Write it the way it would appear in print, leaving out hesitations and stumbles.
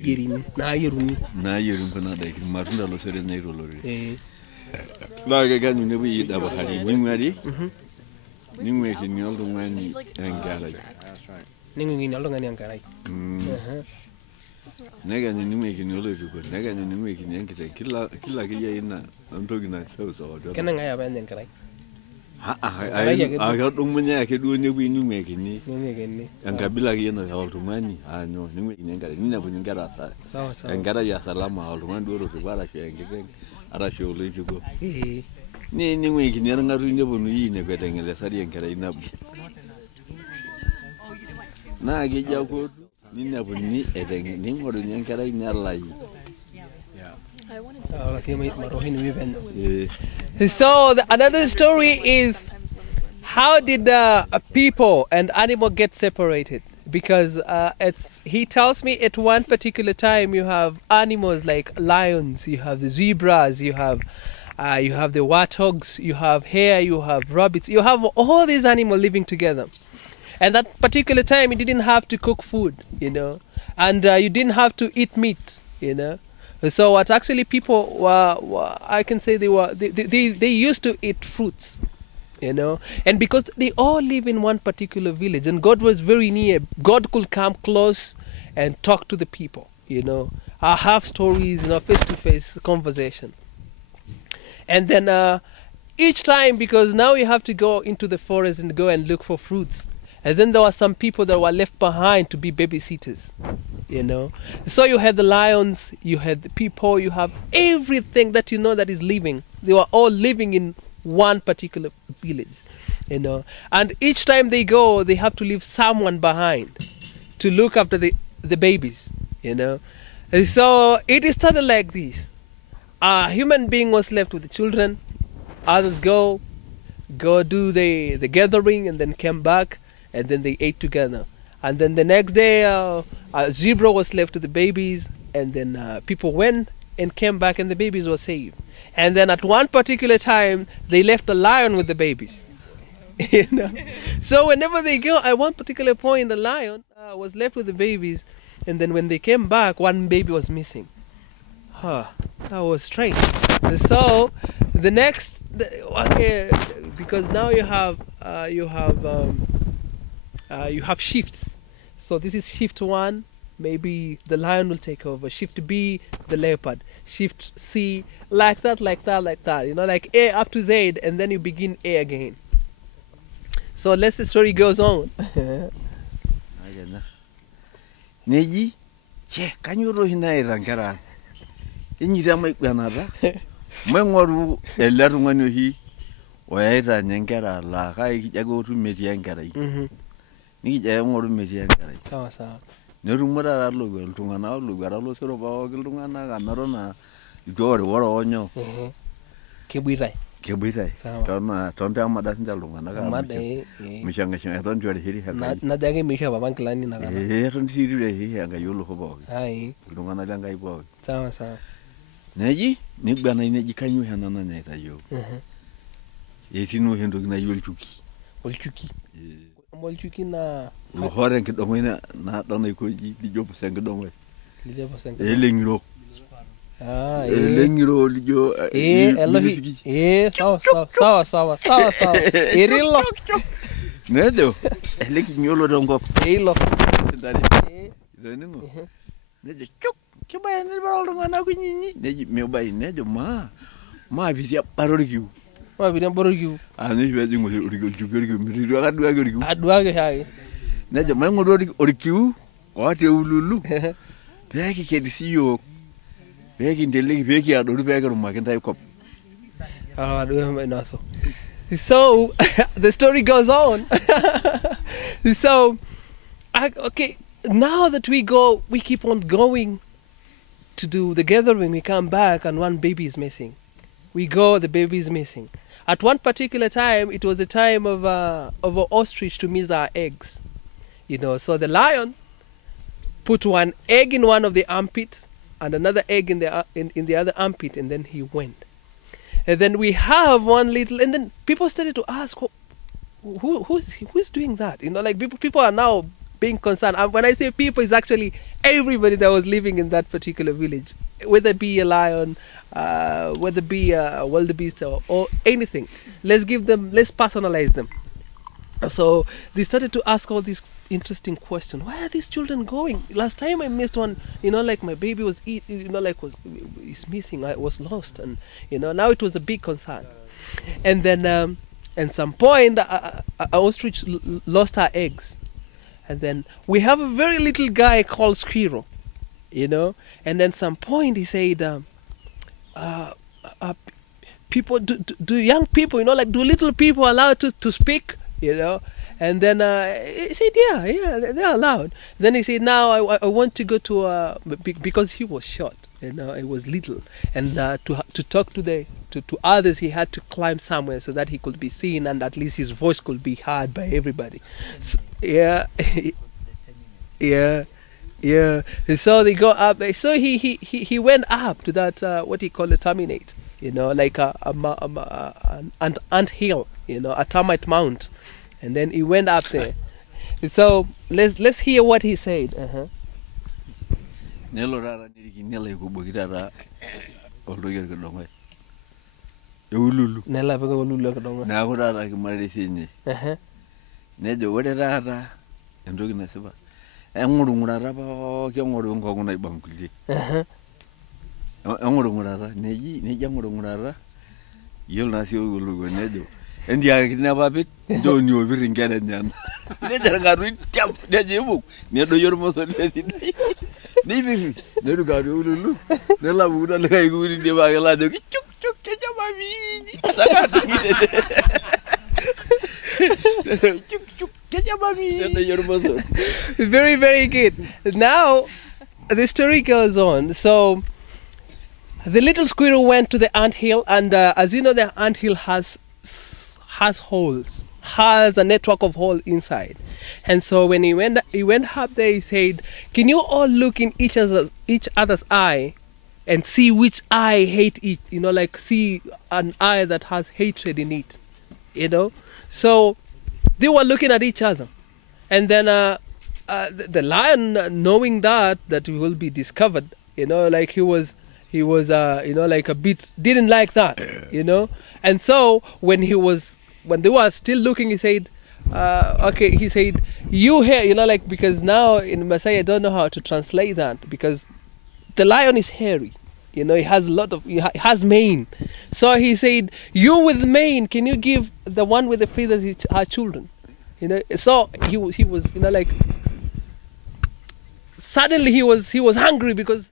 Girin na yiruni. Na yirin kuna da kin marun da losere ne rolori. La ga ganyu ne bi da ba hari win ngari. Ningwe kin yol dum ngani ngara. Ningwe kin yol dum ngani ngara. Nega ni ningwe kin yol ko. Nega ni ningwe kin yankita killa ki yayina am to gina so. Kana ngaya ba ndan ngara. A ga dum munya ke du ne bi ningwe kin ni. Ningwe kin ni. An kabila ki yana hawal tumani. No ningwe kin ngara ni na bunin ngara sa. Sawa. Ngara ya salama hawal tumani doro ko bara ke ngike. Ara shi ole jugo. Ni ningwe kin yana ngaru ne bonu yi ne betengele sari ngara ina. Na ge jago ni bunni edenge ni ngodo nyankara nyalai. So another story is, how did people and animal get separated? Because he tells me at one particular time you have animals like lions, you have the zebras, you have the warthogs, you have hare, you have rabbits, you have all these animals living together. And that particular time, you didn't have to cook food, and you didn't have to eat meat, So what actually people were, I can say they used to eat fruits, And because they all live in one particular village, and God was very near, God could come close and talk to the people, have stories, face-to-face conversation. And then each time, because now you have to go into the forest and go and look for fruits. And then there were some people that were left behind to be babysitters, So you had the lions, you had the people, you have everything that that is living. They were all living in one particular village, And each time they go, they have to leave someone behind to look after the babies, And so it started like this. A human being was left with the children. Others go do the gathering and then came back. And then they ate together. And then the next day, a zebra was left to the babies. And then people went and came back and the babies were saved. And then at one particular time, they left the lion with the babies. So whenever they go, at one particular point, the lion was left with the babies. And then when they came back, one baby was missing. That was strange. So the next, because now you have shifts. So this is shift 1, maybe the lion will take over. Shift B, the leopard. Shift C, like that. Like A up to Z, and then you begin A again. So let's the story goes on. Neji, che, kanyuro hina irangara. Inyira maikanara. Mengwaru elaru nganohi. Waira nyangara la kai jago tu meti yangara. Ni jaya ngoro meti yangara. Sawa. Nerumara logo tungana logo aralo sero bawo tungana kamerona idore woro onyo. Kebuirai. Tona tonta amada sinja lungana ka. Amada mishanga ton jori hiri haka. Na dage misha baban klani na kana. Ton siri hiri hanga yolo hobo. Hai. Lungana langa ibo. Sawa. Neji ni bana ineji kanyu hanana nyaita yo. Yetinu hendo na yolchuki. Molchuki na hore ke dongo na dona ko di jobu seng dongo. Elengiro. Elengiro lijo. Elohi. Sawa. Erilo. Nedo. Eleki nyolo dongo. Elo. Ndari. Zanimo. Nedo chuk. Kibaya ni barolo ngana ko nyinyi. Neji mebai nedo ma vizia parorikiu. Bilang borogiu. Ani beji ngo orikiu miriru akadu orikiu. Aduage hai. Na jama ngo orikiu, wate ululu. Beki kedisi yo. Beki ndele beki adoru beki rumakinta ikop. Aduage naso. So the story goes on. So okay, now that we keep on going to do the gathering, we come back and one baby is missing. We go, the baby is missing. At one particular time, it was the time of an ostrich to miss our eggs. So the lion put one egg in one of the armpits and another egg in the other armpit, and then he went. And then we have one little, and then people started to ask, who's doing that? Like people are now being concerned. And when I say people, it's actually everybody that was living in that particular village, whether it be a lion, whether it be a wildebeest or anything. Let's personalize them. So they started to ask all these interesting questions. Where are these children going? Last time I missed one, like my baby was is missing. I was lost, and now it was a big concern. And then at some point, a ostrich lost her eggs, and then we have a very little guy called Squirrel, and then some point he said, people do young people, do little people allowed to speak? And then he said, yeah, they're allowed. Then he said, now I want to go to because he was short, it was little, and to talk to others, he had to climb somewhere so that he could be seen and at least his voice could be heard by everybody. So, yeah. So they go up. So he went up to that what he called a terminate, like an ant hill, a termite mount. And then he went up there. So let's hear what he said. And I never bit, don't you ever get it then? Never got rid of the book. Never your most of it. Leaving, never got you look. The love would like you in the Bagala. Very, very good. Now, the story goes on. So, the little squirrel went to the anthill, and as you know, the anthill has holes, has a network of holes inside. And so when he went up there, he said, can you all look in each other's eye and see which eye hate it, see an eye that has hatred in it, So they were looking at each other. And then the lion, knowing that he will be discovered, he was like a bit, didn't like that, And so when they were still looking, he said, okay, he said, you here, because now in Maasai, I don't know how to translate that, because the lion is hairy, he has he has mane. So he said, you with mane, can you give the one with the feathers our children? So he was, suddenly he was hungry because